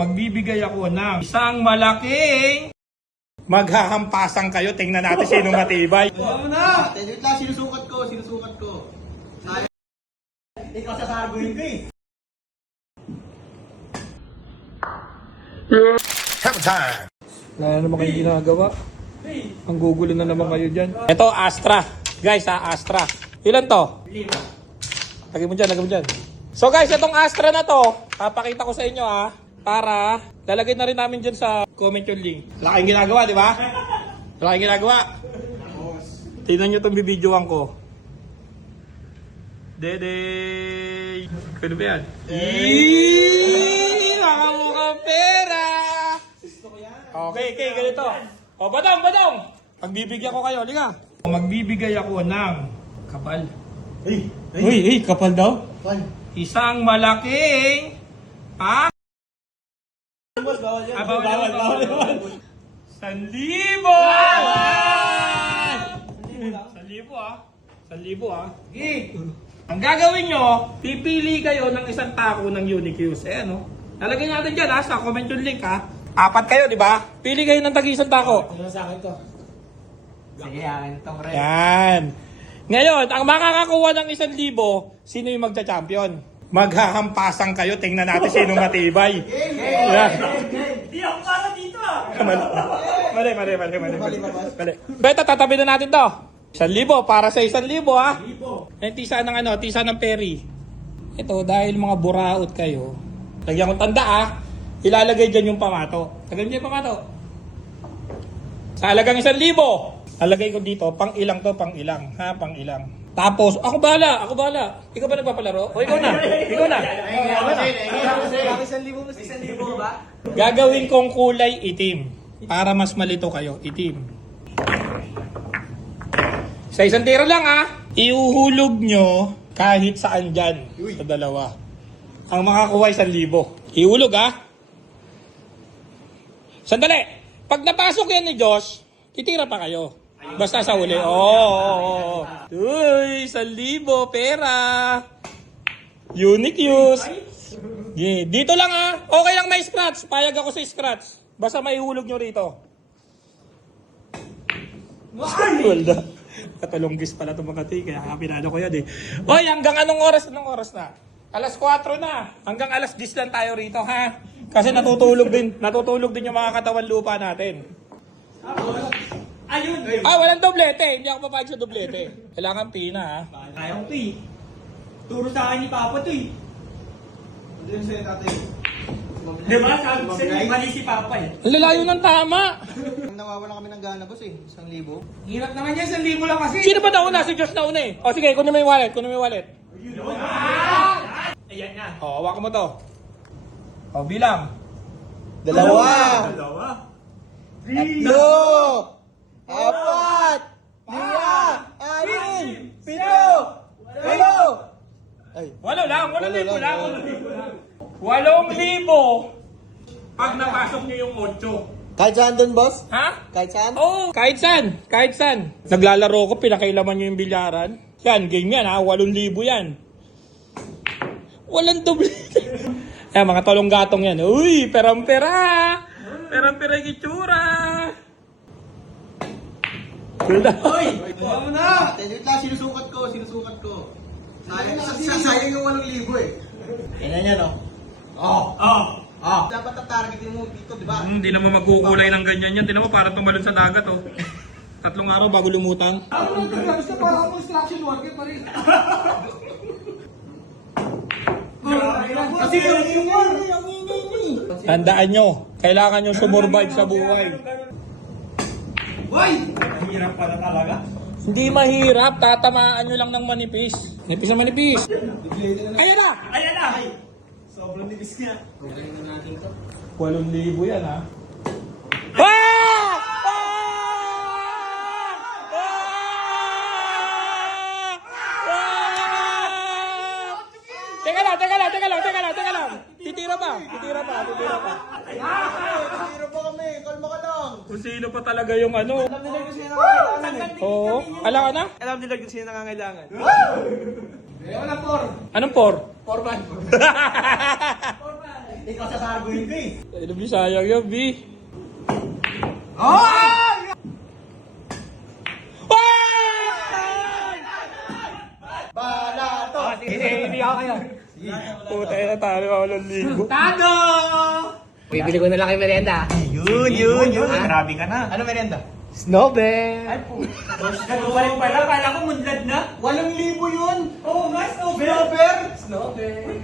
Magbibigay ako ng isang malaking maghahampasan kayo. Tingnan natin sino matibay. Ano na? Wait lang, sinusukat ko. Ikaw sa sarguin ko eh. Wala na naman kayo ginagawa. Ang gugulo na naman kayo dyan. Ito, Astra. Guys, Astra. Ilan to? 5. Lagay mo dyan. So guys, itong Astra na to, papakita ko sa inyo para lalagay na rin namin dyan sa comment yung link. Wala kayong ginagawa, di ba? Wala kayong ginagawa. Tingnan nyo itong bibidyoan ko. Dede! Pwede ba yan? Mga mukhang pera! Okay, ganito. O, badong! Pagbibigyan ko kayo, liga. Magbibigay ako ng kapal. Hey, kapal daw? Isang malaking Bawal yan. Bawal. 1,000! 1,000 Ang gagawin nyo, pipili kayo ng isang tako ng Unicuse. Ayan, no? Lalagay natin dyan, sa comment yung link, 4 kayo, di ba? Pili kayo ng tag-isang tako. Ano sa akin to? Sige, akin to, pre. Yan. Ngayon, ang makakakuha ng 1,000, sino yung magcha-champion? Maghahampasan kayo, tingnan natin sino matibay. Yan. Di ako para dito Mali. Beta, tatabi na natin to. 1,000 para sa 1,000, Yung tisa ng tisa ng peri. Ito, dahil mga buraot kayo, lagyan kong tanda ilalagay dyan yung pamato. Lagyan dyan yung pamato. Sa halagang 1,000, lalagay ko dito, pang ilang. Tapos, ako bahala. Ikaw ba nagpapalaro? O ikaw na. Gagawin kong kulay itim. Para mas malito kayo, itim. Sa 1 tiro lang iuhulog nyo kahit saan dyan sa dalawa. Ang makakuha 1,000. Ihulog Sandali! Pag napasok yan ni Josh, titira pa kayo. Basta sa uli. Oo. Uy, 1,000 pera. Unique use. Dito lang Okay lang may scratch. Payag ako sa scratch. Basta maihulog nyo rito. Wala. Katulonggis pala itong mga kaya pinano ko yan Oy, hanggang anong oras na? 4:00 na. Hanggang 10:00 lang tayo rito, Kasi natutulog din yung mga katawan lupa natin. Ayun! Walang doblete. Hindi ako papayag sa doblete. Kailangan pina, Kaya ko to eh. Turo sa akin ni Papa to eh. Ano yun sa'yo, tatay? Diba? Sabi ko sa'yo, mali si Papa eh. Ang lalayo ng tama. Nawawala kami ng gana, boss eh. 1,000. Hirap naman yan, 1,000 lang kasi. Sino ba nauna? Si Josh nauna O sige, kunin mo yung wallet. Ayan na. Hawakan mo to. Bilang. 2 3 4 5 6 7 8 Walo lang. 8,000 pag napasok niyo yung 8. Kahit saan dun, boss? Kahit saan? Kahit saan. Naglalaro ko, pinakailaman nyo yung bilyaran. Yan, game yan 8,000 yan. Walang doble. Mga tolong-gatong yan. Uy, perang-pera yung itsura. Hoy! Ano na? Wait lang, sinusukat ko. Sayang yung 8,000 eh. Yan yan, Dapat tatargetin mo dito, di ba? Hindi naman magkukulay ng ganyan yan. Tinan mo, parang tumalon sa dagat 3 araw bago lumutang. Ano nagkakabis na parang ako construction worker pa rin. Kasi Tandaan nyo, kailangan nyo sumurvive sa buhay. Hoy! Mahirap pala talaga. Hindi mahirap, tatamaan nyo lang ng manipis. Manipis. Ayan na! Sobrang nibis niya. 8,000 yan Teka lang. Titira pa. Tiro pa kami. Kalma ka lang. Kung sino pa talaga yung Alam nila kung sino nangangailangan eh. Oo. Alam ka na? Alam nila kung sino nangangailangan. Wala por. Anong por? Porban. Ikaw sa sargoin ko eh. Ay, B, sayang yan, B. Oh! Balato! Hindi ako kayo. Puta na talo ako ng libo. Tado! Bibili ko na lang kayo merienda. Yun. Grabe ka na. Ano merienda? Snowbell. Ay po. Ganun pa rin pala. Kala ko mundlad na. 8,000 yun. Oo nga, snowbell. Snowbell.